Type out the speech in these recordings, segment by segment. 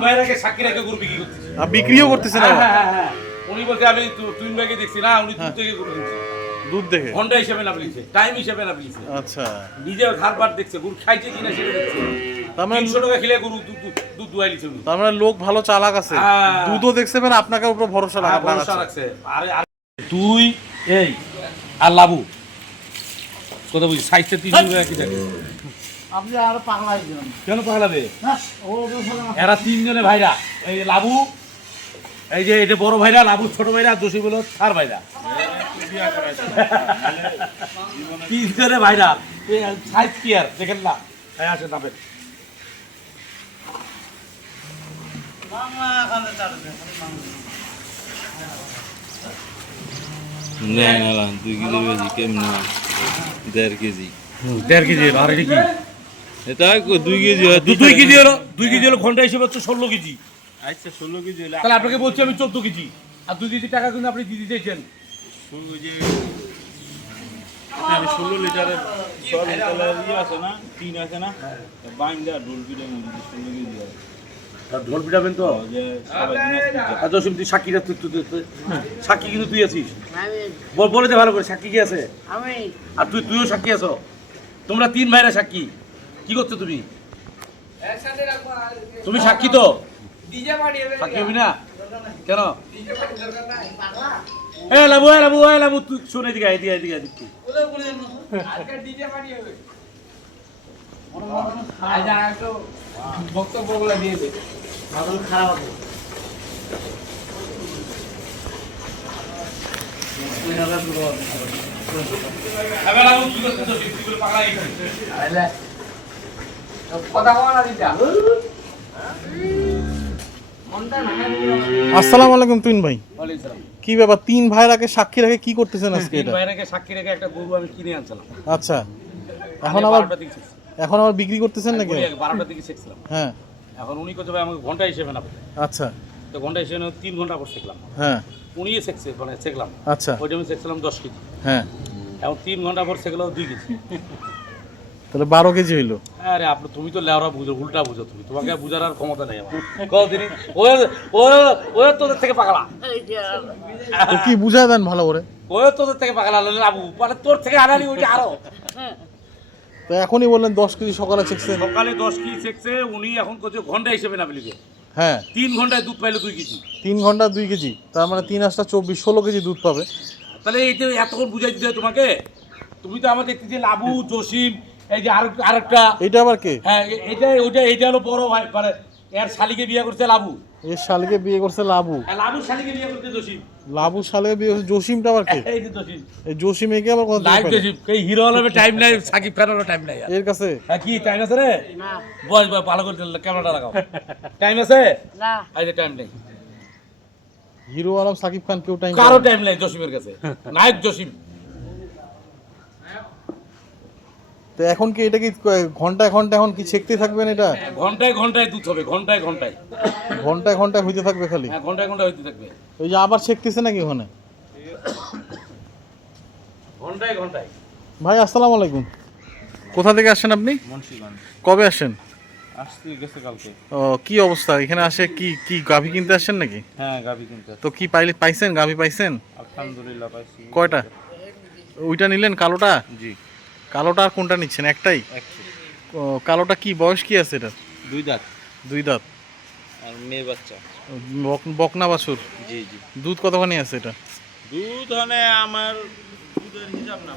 ভাইরাকে সাক্ষী রেখে গরু বিক্রি করতেছে। বিক্রিও করতেছেন হ্যাঁ হ্যাঁ হ্যাঁ হ্যাঁ। উনি বলছে আমি তু- তুইন ভাইকে দেখছি না উনি দুধ থেকে গরু কিনছে। দুধ দেখে? ঘণ্টা হিসেবে না বলিছে টাইম হিসেবে না বলিছে আচ্ছা। নিজের ঘর বার দেখছে গরু খাইছে কিনা সেটা দেখছে। তার মানে তিনশো টাকা খেলে গরু দুধ দুধ- দুধ দুয়াই লিছে তার মানে লোক ভালো চালাক আছে। দুধও দেখছে মানে আপনাকে উপর ভরসা ভরসা রাখছে। আরে আরে তুই এই আর লাবু। কথা বুঝি সাইজটা তিন টাকা কি দেখে আপনি আরও পাগলা হয়ে কেন পাগলাবে এরা তিনজনে ভাইরা। এই লাবু এই যে এটা বড় ভাইরা লাবু ছোট ভাইরা দোষী বলো তার ভাইরা। তিনজনে ভাইরা। সাইজ কি আর দেখেন না। দুই কিলো কেমন? দেড় কেজি। দেড় কেজি আর কি এটা দুই কেজি দু- দুই কেজি হলো দুই কেজি হলো ঘণ্টা হিসেবে হচ্ছে ষোলো কেজি। আচ্ছা ষোলো কেজি হলে তাহলে আপনাকে বলছি আমি চোদ্দ কেজি। আর দুই কেজি টাকা কিন্তু আপনি দিতে চাইছেন। ষোলো কেজি ষোলো লিটারের ইয়ে আছে না? তিন আছে না? ডোল পিঠে ষোলো কেজি ঢোল পিটাবেন তো? জসিম তুই সাক্ষী কিন্তু তুই আছিস। বল দে ভালো করে সাক্ষী কি আছে? আমি আর তুই তুইও সাক্ষী আছো। তোমরা তিন ভাইরা সাক্ষী। কি করছ তুমি? তুমি সাক্ষী তো? সাক্ষী হবি না? কেন? এ লাবু এ লাবু এ লাবু তুই শুনে দিকে এদিকে এদিকে এদিকে খারাপ হবে এবার তো, পাগলা হয়ে গেছিস। কথা বলা দিতা আসসালামু আলাইকুম তুইন ভাই। কি ব্যাপার তিন ভাইরাকে সাক্ষী রেখে কি করতেছেন আজকে তিন এটা? ভাইরাকে সাক্ষী রেখে একটা গরু আমি কিনে আনছিলাম। আচ্ছা এখন আবার এখন আবার বিক্রি করতেছেন নাকি? আগে, বারোটার দিকে শিখছিলাম। হ্যাঁ। এখন উনি করছে ভাই আমাকে ঘণ্টা হিসেবে না আচ্ছা। তো ঘণ্টা হিসেবে তিন ঘণ্টা পর শিখলাম। হ্যাঁ। উনি শিখছে মানে শিখলাম। আচ্ছা। ওই টাইমে শিখছিলাম দশ কেজি। হ্যাঁ। এখন তিন ঘণ্টা পর শিখলো দুই কেজি। তাহলে বারো কেজি হইল। আরে আপনি তুমি তো লেওরা বুঝো উল্টা বুঝো তুমি। তোমাকে বুঝার আর ক্ষমতা নেই আমার। ও ও ও তোদের থেকে পাগলা। কি বুঝায় দেন ভালো করে? ও তোদের থেকে পাগলা লাবু মানে তোর থেকে আনানি ওইটা আরও। তো এখনই বললেন দশ কেজি সকালে চেকছেন সকালে দশ কেজি শিখছে উনি এখন করছে ঘণ্টা হিসেবে না বলিকে হ্যাঁ। তিন ঘন্টায় দুধ পাইলো দুই কেজি। তিন ঘণ্টা দুই কেজি তার মানে তিন আসটা চব্বিশ ষোলো কেজি দুধ পাবে। তাহলে এই যে এতক্ষণ বুঝাই দিতে তোমাকে তুমি তো আমাদের দেখতে যে লাবু জসিম এই যে আরেক আরেকটা এটা আবার কে? হ্যাঁ এটা ওইটা এটা হলো বড় ভাই মানে এর শালিকে বিয়ে করছে লাবু। এর শালিকে বিয়ে করছে লাবু। আর শালিকে বিয়ে করছে জসিম। লাবু শালিকে বিয়ে করছে জসিমটা আবার কে? এই যে জসিম। এই জসিম একে আবার কথা লাইভ জসিম এই হিরো হলে টাইম নাই সাকিব খানের টাইম নাই। এর কাছে? হ্যাঁ কি টাইম আছে রে? না। বস বস ভালো করে ক্যামেরাটা লাগাও। টাইম আছে? না। এই যে টাইম নেই। হিরো আলম সাকিব খান কেউ টাইম কারও টাইম নাই জসিমের কাছে। নায়ক জসিম। তো এখন কি এটা কি ঘন্টায় ঘণ্টা এখন কি ছেকতে থাকবেন এটা? ঘন্টায় ঘন্টায় দুধ হবে ঘন্টায় ঘন্টায়। ঘন্টায় ঘন্টায় হইতে থাকবে খালি? হ্যাঁ ঘন্টায় ঘন্টায় হইতে থাকবে। ওই যে আবার ছেকতেছে নাকি ওখানে? ঘন্টায় ঘন্টায়। ভাই আসসালামু আলাইকুম। কোথা থেকে আসছেন আপনি? মুন্সিগঞ্জ। কবে আসেন আসতে গেছে কালকে। ও কি অবস্থা? এখানে আসে কি কি গাভী কিনতে আসছেন নাকি? হ্যাঁ গাভি কিনতে তো কি পাইলে পাইছেন গাভী পাইছেন? আলহামদুলিল্লাহ পাইছি। কয়টা? ওইটা নিলেন কালোটা? জি। কালোটা আর কোনটা নিচ্ছেন? একটাই? কালোটা কি? বয়স কি আছে এটা দুই দাঁত। দুই দাঁত। আর মেয়ে বাচ্চা। বক- বকনা বাছুর? জি জি। দুধ কতখানি আছে এটা? দুধ মানে আমার দুধের হিসাব না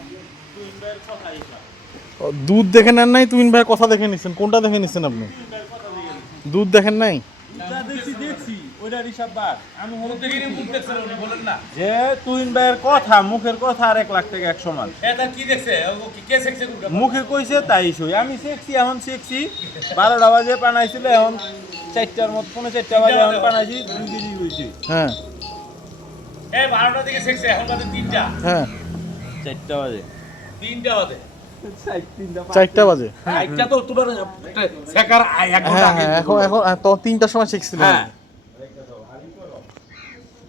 দুধের কথা হিসাব। দুধ দেখে নেন নাই? তুমিন ভাই কথা দেখে নিচ্ছেন কোনটা দেখে নিচ্ছেন আপনি? দুধ দেখেন নাই? আমি বলেন না। যে তুইন ভাইয়ের কথা মুখের কথা আর এক লাখ টাকা এক সমান। কি দেখছে? ও কি কে দেখছে মুখে কইছে তাই সই। আমি শিখছি এখন শিখছি বারোটা বাজে বানাইছিল এখন চারটার মতো পনেরো চারটা বাজে এখন বানাইছি দুই কেজি হয়েছে হ্যাঁ। এই বারোটা থেকে শিখছে এখন বাজে তিনটা। হ্যাঁ। চারটা বাজে। তিনটা বাজে। চারটা বাজে। তো তোমার একটা শেখার আ- এক ঘণ্টা আগে এখন এখন তো তিনটার সময় শিখছিলেন হ্যাঁ।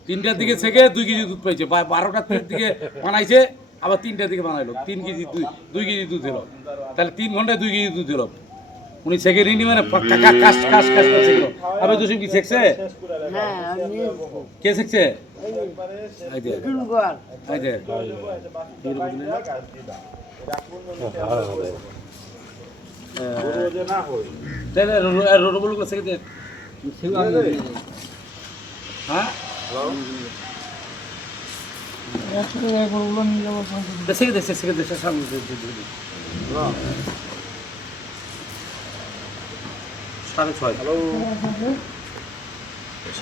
তিনটার দিকে থেকে দুই কেজি দুধ পাইছে। বারোটার দিকে বানাইছে, আবার তিনটার দিকে বানাইলো। তিন কেজি দুই দুই কেজি দুধ এলো তাহলে তিন ঘন্টায় দুই কেজি দুধ এলো উনি সেকে রিনি মানে কা- কা- কাশ কাশ কাশ করছে গেল আবে তুই কি শেখছে কে এই তাহলে হ্যাঁ? সামনে। সাড়ে ছয়।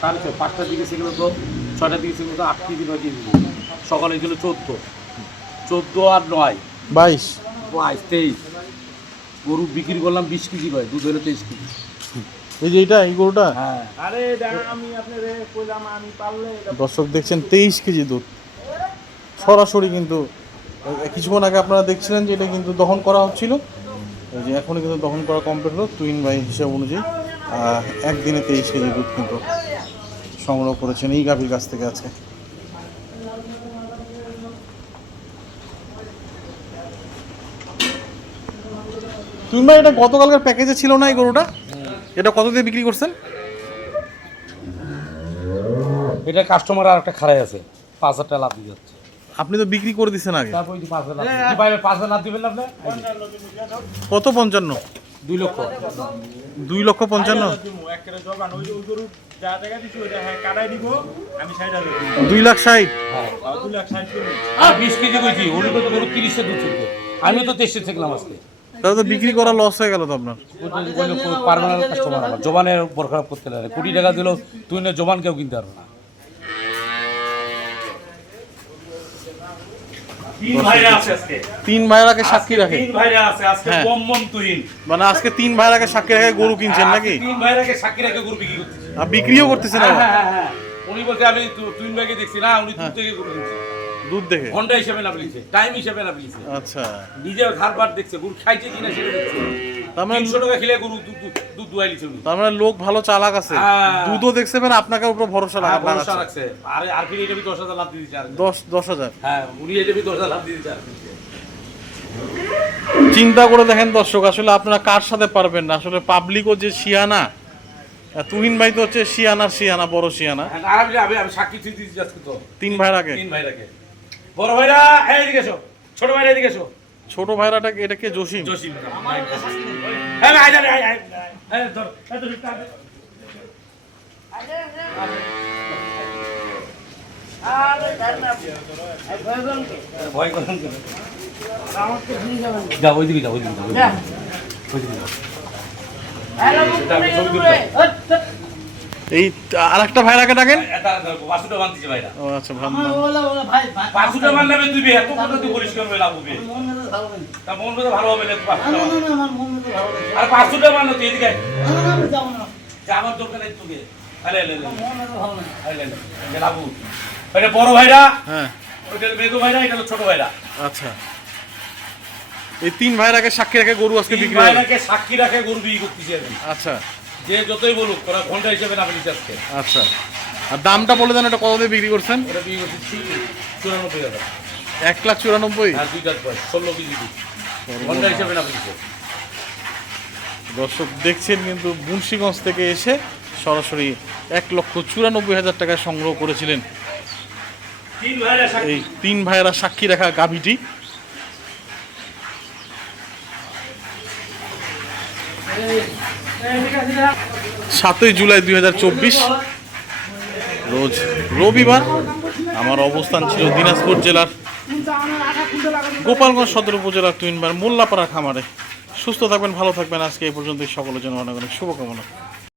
সাড়ে ছয় পাঁচটার দিকে সেগুলো তো ছয়টার দিকে সেগুলো তো আট কেজি নয় কেজি সকালে গেলো চোদ্দ। চোদ্দ আর নয়। বাইশ। বাইশ তেইশ। গরু বিক্রি করলাম বিশ কেজি করে দুধ হলো তেইশ কেজি। এই যে এটা এই গরুটা? হ্যাঁ। আরে আমি আপনার কইলাম আমি পারলে দর্শক দেখছেন তেইশ কেজি দুধ। সরাসরি কিন্তু কিছুক্ষণ আগে আপনারা দেখছিলেন যে এটা কিন্তু দহন করা হচ্ছিল। যে এখনই কিন্তু দহন করা কমপ্লিট হলো টুইন বাই হিসাব অনুযায়ী। একদিনে তেইশ কেজি দুধ কিন্তু সংগ্রহ করেছেন এই গাভীর কাছ থেকে আজকে। টুইন ভাই এটা গতকালকার প্যাকেজে ছিল না এই গরুটা? এটা কত দিয়ে বিক্রি করছেন? এটা কাস্টমার আর একটা খারাই আছে। পাঁচ হাজার টাকা লাভ দিয়ে যাচ্ছে। আপনি তো বিক্রি করে দিচ্ছেন আগে। তারপর ওই যে পাঁচ হাজার লাভ দিবে। পাঁচ হাজার লাভ দিবেন না আপনি? কত পঞ্চান্ন? দুই লক্ষ। দুই লক্ষ পঞ্চান্ন? দুই লাখ ষাট। হ্যাঁ। বিশ কেজি কইছি উনি তো তিরিশে দুধ আমি তো তেইশে থাকলাম আজকে। তাহলে তো বিক্রি করা লস হয়ে গেল তো আপনার। পারমানেন্ট কাস্টমার আমার জবানের উপর খারাপ করতে লাগে কোটি টাকা দিলেও তুই না জবান কেউ কিনতে পারবে না তিন ভাইরা আজকে তিন ভাইরাকে সাক্ষী রাখে হ্যাঁ। মানে আজকে তিন ভাইরাকে সাক্ষী রেখে গরু কিনছেন নাকি? তিন ভাইরাকে সাক্ষী রেখে গরু বিক্রি বিক্রিও করতেছেন হ্যাঁ হ্যাঁ হ্যাঁ উনি বলতে আমি ভাইকে দেখছি। না উনি থেকে গরু দুধ দেখে। ঘণ্টা হিসেবে টাইম হিসেবে আচ্ছা। নিজে ঘাট বার দেখছে গরু খাইছে কিনা সেটা দেখছে। মানে তিনশো টাকা খেলে গরু দুধ দুয়াই তার মানে লোক ভালো চালাক আছে। হ্যাঁ। দুধও দেখছে মানে আপনাকে উপর ভরসা হ্যাঁ, লাগা- ভরসা রাখছে। আরে আর কি এটা বি দশ হাজার লাভ দিয়ে দিচ্ছে আর কি। দশ দশ হাজার। হ্যাঁ উনি এটা বি দশ হাজার লাভ আর চিন্তা করে দেখেন দর্শক আসলে আপনারা কার সাথে পারবেন না? আসলে পাবলিকও যে শিয়ানা তুহিন ভাই তো হচ্ছে শিয়ানার শিয়ানা বড় শিয়ানা। হ্যাঁ, আর আমি আমি আমি সাক্ষী তুই দিচ্ছি তো। তিন তিন ভাইরাকে বড় ভাইরা এই এদিকে এসো। ছোট ভাইরা এদিকে এসো। ছোট ভাইরাটা এটা কে জসিম। জসিম হ্যাঁ। আয় আয় আয় আয় ধর এই। আরে ভয় করেন যাও ওইদিকে যাও ওইদিকে যাও ওইদিকে যাও এই একটা ভাইরাকে ডাকেন। ও আচ্ছা ভাই। ভাই বাসুটা বানলে তুই বে, এত কথা তুই পরিষ্কার হয়ে লাভ হবে। তা মন তো ভালো হবে না মন আর তুই এদিকে আমার দরকার নেই তোকে। লাভু বড় ভাইরা ওইটা মেজো ভাইরা এটা ছোট ভাইরা। আচ্ছা। এই তিন ভাইরাকে সাক্ষী রেখে গরু আজকে বিক্রি ভাইরাকে সাক্ষী রাখে গরু বিক্রি করতেছি আচ্ছা। যে যতই বলুক তোরা ঘণ্টা হিসেবে না বলিস আজকে। আচ্ছা। আর দামটা বলে দেন এটা কত দিয়ে বিক্রি করছেন? বিক্রি চুরানব্বই এক লাখ চুরানব্বই? হ্যাঁ দুই চার বয়স ষোলো কেজি দুধ। ঘণ্টা হিসেবে না বলিস দর্শক দেখছেন কিন্তু মুন্সিগঞ্জ থেকে এসে সরাসরি এক লক্ষ চুরানব্বই হাজার টাকায় সংগ্রহ করেছিলেন এই তিন ভাইয়েরা সাক্ষী রাখা গাভীটি। সাতই জুলাই দুই হাজার চব্বিশ। রোজ রবিবার আমার অবস্থান ছিল দিনাজপুর জেলার গোপালগঞ্জ সদর উপজেলার টুইনবার মোল্লাপাড়া খামারে। সুস্থ থাকবেন, ভালো থাকবেন। আজকে এই পর্যন্ত সকলের জন্য অনেক অনেক শুভকামনা।